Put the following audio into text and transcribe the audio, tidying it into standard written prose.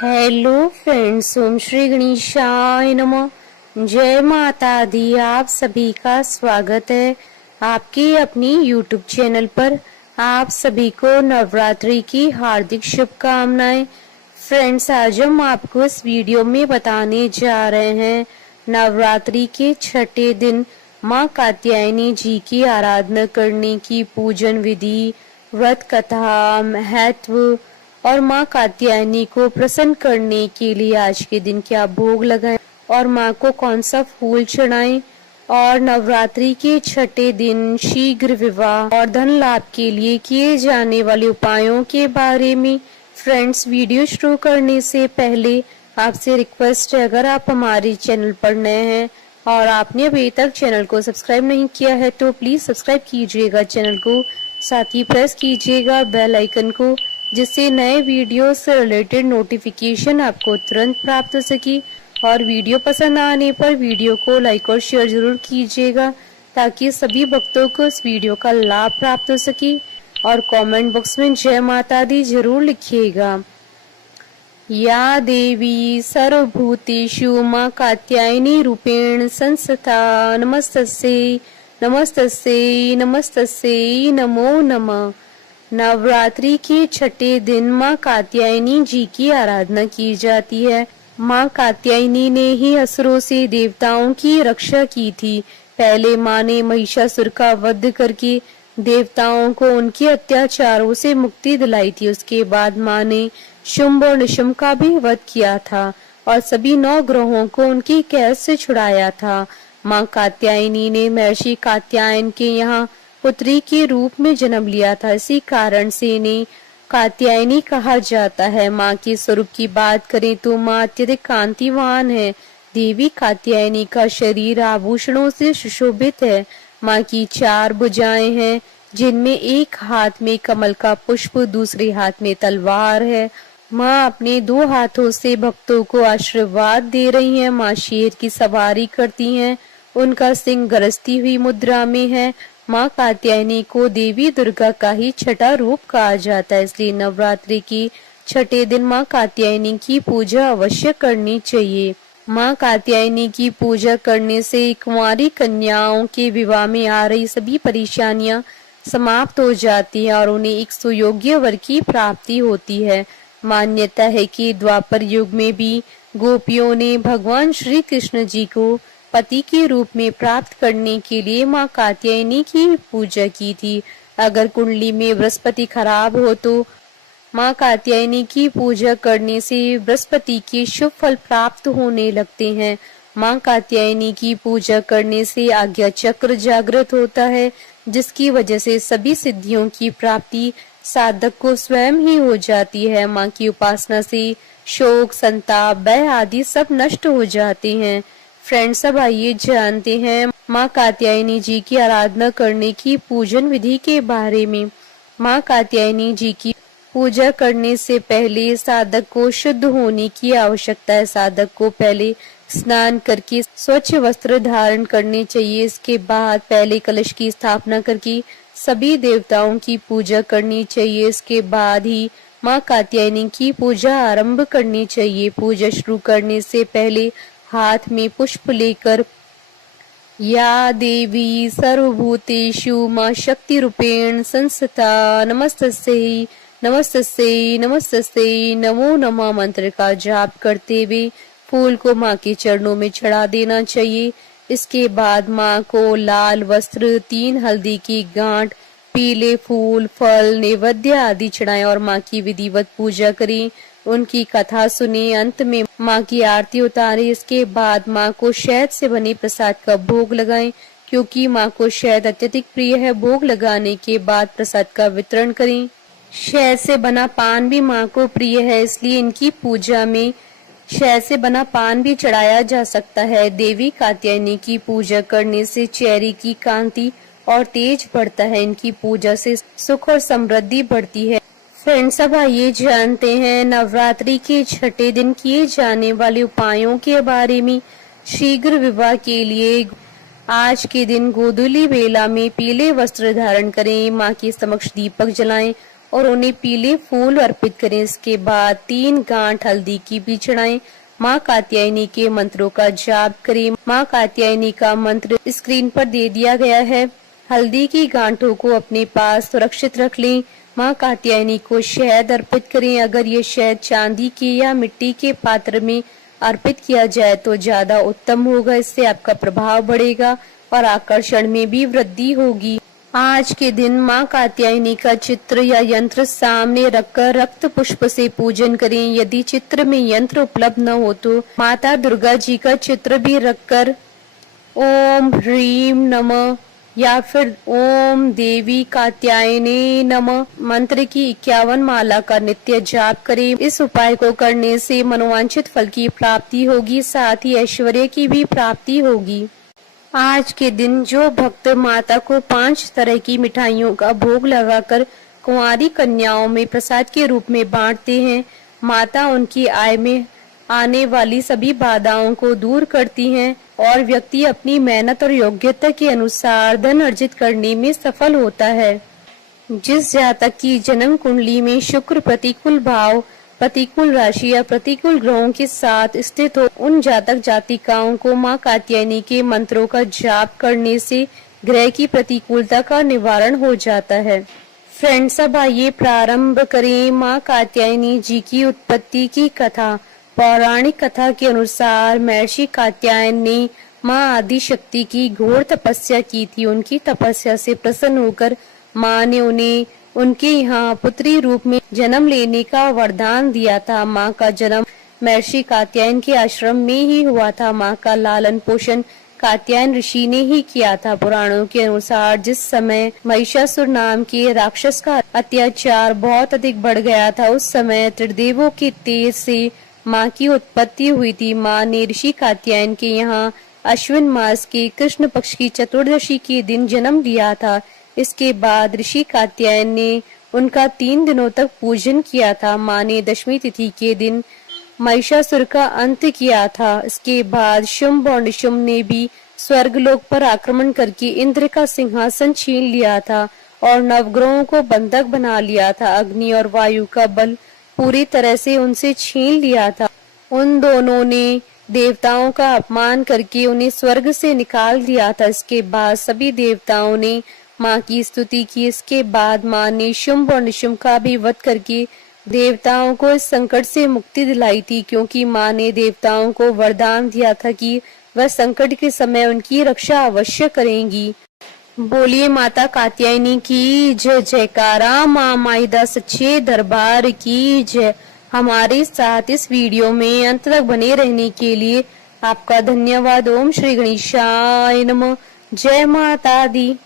Hello friends, ओम श्री गणेशाय नमः। जय माता दी। आप सभी का स्वागत है आपके अपनी यूट्यूब चैनल पर। आप सभी को नवरात्रि की हार्दिक शुभकामनाएं। फ्रेंड्स, आज हम आपको इस वीडियो में बताने जा रहे हैं नवरात्रि के छठे दिन माँ कात्यायनी जी की आराधना करने की पूजन विधि, व्रत कथा, महत्व और माँ कात्यायनी को प्रसन्न करने के लिए आज के दिन क्या भोग लगाएं और माँ को कौन सा फूल चढ़ाएं, और नवरात्रि के छठे दिन शीघ्र विवाह और धन लाभ के लिए किए जाने वाले उपायों के बारे में। फ्रेंड्स, वीडियो शुरू करने से पहले आपसे रिक्वेस्ट है, अगर आप हमारे चैनल पर नए हैं और आपने अभी तक चैनल को सब्सक्राइब नहीं किया है तो प्लीज सब्सक्राइब कीजिएगा चैनल को, साथ ही प्रेस कीजिएगा बेल आइकन को, जिससे नए वीडियो से रिलेटेड नोटिफिकेशन आपको तुरंत प्राप्त हो सके। और वीडियो पसंद आने पर वीडियो को लाइक और शेयर जरूर कीजिएगा ताकि सभी भक्तों को इस वीडियो का लाभ प्राप्त हो सके। और कमेंट बॉक्स में जय माता दी जरूर लिखिएगा। या देवी सर्वभूतेषु माँ कात्यायनी रूपेण संस्था नमस्तस्यै नमस्तस्यै नमस्तस्यै नमो नमः। नवरात्रि के छठे दिन माँ कात्यायनी जी की आराधना की जाती है। माँ कात्यायनी ने ही असुरों से देवताओं की रक्षा की थी। पहले माँ ने महिषासुर का वध करके देवताओं को उनके अत्याचारों से मुक्ति दिलाई थी। उसके बाद माँ ने शुंभ और निशुंभ का भी वध किया था और सभी 9 ग्रहों को उनकी कैद से छुड़ाया था। माँ कात्यायनी ने महर्षि कात्यायन के यहाँ पुत्री के रूप में जन्म लिया था। इसी कारण से इन्हें कात्यायनी कहा जाता है। माँ के स्वरूप की बात करें तो माँ अत्यधिक कांतिवान है। देवी कात्यायनी का शरीर आभूषणों से सुशोभित है। माँ की 4 भुजाएं हैं, जिनमें एक हाथ में कमल का पुष्प, दूसरे हाथ में तलवार है। माँ अपने 2 हाथों से भक्तों को आशीर्वाद दे रही हैं। माँ शेर की सवारी करती हैं। उनका सिंह गरजती हुई मुद्रा में है। माँ कात्यायनी को देवी दुर्गा का ही छठा रूप कहा जाता है, इसलिए नवरात्रि की छठे दिन माँ कात्यायनी की पूजा अवश्य करनी चाहिए। माँ कात्यायनी की पूजा करने से कुंवारी कन्याओं के विवाह में आ रही सभी परेशानियां समाप्त हो जाती है और उन्हें एक सुयोग्य वर की प्राप्ति होती है। मान्यता है कि द्वापर युग में भी गोपियों ने भगवान श्री कृष्ण जी को पति के रूप में प्राप्त करने के लिए माँ कात्यायनी की पूजा की थी। अगर कुंडली में बृहस्पति खराब हो तो माँ कात्यायनी की पूजा करने से बृहस्पति के शुभ फल प्राप्त होने लगते हैं। माँ कात्यायनी की पूजा करने से आज्ञा चक्र जागृत होता है, जिसकी वजह से सभी सिद्धियों की प्राप्ति साधक को स्वयं ही हो जाती है। माँ की उपासना से शोक, संताप, भय आदि सब नष्ट हो जाते हैं। फ्रेंड्स, अब आइए जानते हैं माँ कात्यायनी जी की आराधना करने की पूजन विधि के बारे में। माँ कात्यायनी जी की पूजा करने से पहले साधक को शुद्ध होने की आवश्यकता है। साधक को पहले स्नान करके स्वच्छ वस्त्र धारण करने चाहिए। इसके बाद पहले कलश की स्थापना करके सभी देवताओं की पूजा करनी चाहिए। इसके बाद ही माँ कात्यायनी की पूजा आरंभ करनी चाहिए। पूजा शुरू करने से पहले हाथ में पुष्प लेकर या देवी सर्वभूतेषु माँ शक्ति रूपेण संस्था नमस्तस्यै नमस्तस्यै नमस्तस्यै नमो नमः मंत्र का जाप करते हुए फूल को माँ के चरणों में चढ़ा देना चाहिए। इसके बाद माँ को लाल वस्त्र, 3 हल्दी की गांठ, पीले फूल, फल, नैवेद्य आदि चढ़ाएं और माँ की विधिवत पूजा करें। उनकी कथा सुने, अंत में माँ की आरती उतारे। इसके बाद माँ को शहद से बने प्रसाद का भोग लगाएं, क्योंकि माँ को शहद अत्यधिक प्रिय है। भोग लगाने के बाद प्रसाद का वितरण करें। शहद से बना पान भी माँ को प्रिय है, इसलिए इनकी पूजा में शहद से बना पान भी चढ़ाया जा सकता है। देवी कात्यायनी की पूजा करने से चेहरे की कांति और तेज बढ़ता है। इनकी पूजा से सुख और समृद्धि बढ़ती है। फ्रेंड्स, अब आइए जानते हैं नवरात्रि के छठे दिन किए जाने वाले उपायों के बारे में। शीघ्र विवाह के लिए आज के दिन गोधूली बेला में पीले वस्त्र धारण करें। माँ के समक्ष दीपक जलाएं और उन्हें पीले फूल अर्पित करें। इसके बाद 3 गांठ हल्दी की भी चढ़ाएं। माँ कात्यायनी के मंत्रों का जाप करें। माँ कात्यायनी का मंत्र स्क्रीन पर दे दिया गया है। हल्दी की गांठों को अपने पास सुरक्षित रख लें। माँ कात्यायनी को शहद अर्पित करें। अगर ये शहद चांदी के या मिट्टी के पात्र में अर्पित किया जाए तो ज्यादा उत्तम होगा। इससे आपका प्रभाव बढ़ेगा और आकर्षण में भी वृद्धि होगी। आज के दिन माँ कात्यायनी का चित्र या यंत्र सामने रखकर रक्त पुष्प से पूजन करें। यदि चित्र में यंत्र उपलब्ध न हो तो माता दुर्गा जी का चित्र भी रखकर ओम ह्रीम नमः या फिर ओम देवी कात्यायने नमः मंत्र की 51 माला का नित्य जाप करें। इस उपाय को करने से मनोवांछित फल की प्राप्ति होगी, साथ ही ऐश्वर्य की भी प्राप्ति होगी। आज के दिन जो भक्त माता को 5 तरह की मिठाइयों का भोग लगाकर कुंवारी कन्याओं में प्रसाद के रूप में बांटते हैं, माता उनकी आय में आने वाली सभी बाधाओं को दूर करती हैं और व्यक्ति अपनी मेहनत और योग्यता के अनुसार धन अर्जित करने में सफल होता है। जिस जातक की जन्म कुंडली में शुक्र प्रतिकूल भाव, प्रतिकूल राशि या प्रतिकूल ग्रहों के साथ स्थित हो, उन जातक जातिकाओं को माँ कात्यायनी के मंत्रों का जाप करने से ग्रह की प्रतिकूलता का निवारण हो जाता है। फ्रेंड्स, अब आइए प्रारंभ करें माँ कात्यायनी जी की उत्पत्ति की कथा। पौराणिक कथा के अनुसार महर्षि कात्यायन ने माँ आदि शक्ति की घोर तपस्या की थी। उनकी तपस्या से प्रसन्न होकर माँ ने उन्हें उनके यहाँ पुत्री रूप में जन्म लेने का वरदान दिया था। माँ का जन्म महर्षि कात्यायन के आश्रम में ही हुआ था। माँ का लालन पोषण कात्यायन ऋषि ने ही किया था। पुराणों के अनुसार जिस समय महिषासुर नाम के राक्षस का अत्याचार बहुत अधिक बढ़ गया था, उस समय त्रिदेवों के तेज से माँ की उत्पत्ति हुई थी। माँ ने ऋषि कात्यायन के यहाँ अश्विन मास के कृष्ण पक्ष की चतुर्दशी के दिन जन्म लिया था। इसके बाद ऋषि कात्यायन ने उनका 3 दिनों तक पूजन किया था। माँ ने दशमी तिथि के दिन महिषासुर का अंत किया था। इसके बाद शुंभ और निशुंभ ने भी स्वर्गलोक पर आक्रमण करके इंद्र का सिंहासन छीन लिया था और नवग्रहों को बंधक बना लिया था। अग्नि और वायु का बल पूरी तरह से उनसे छीन लिया था। उन दोनों ने देवताओं का अपमान करके उन्हें स्वर्ग से निकाल दिया था। इसके बाद सभी देवताओं ने माँ की स्तुति की। इसके बाद माँ ने शुंभ और निशुंभ का भी वध करके देवताओं को इस संकट से मुक्ति दिलाई थी, क्योंकि माँ ने देवताओं को वरदान दिया था कि वह संकट के समय उनकी रक्षा अवश्य करेंगी। बोलिए माता कात्यायनी की जय जयकारा, माँ माईदा सच्चे दरबार की जय। हमारे साथ इस वीडियो में अंत तक बने रहने के लिए आपका धन्यवाद। ओम श्री गणेशाय नमः। जय माता दी।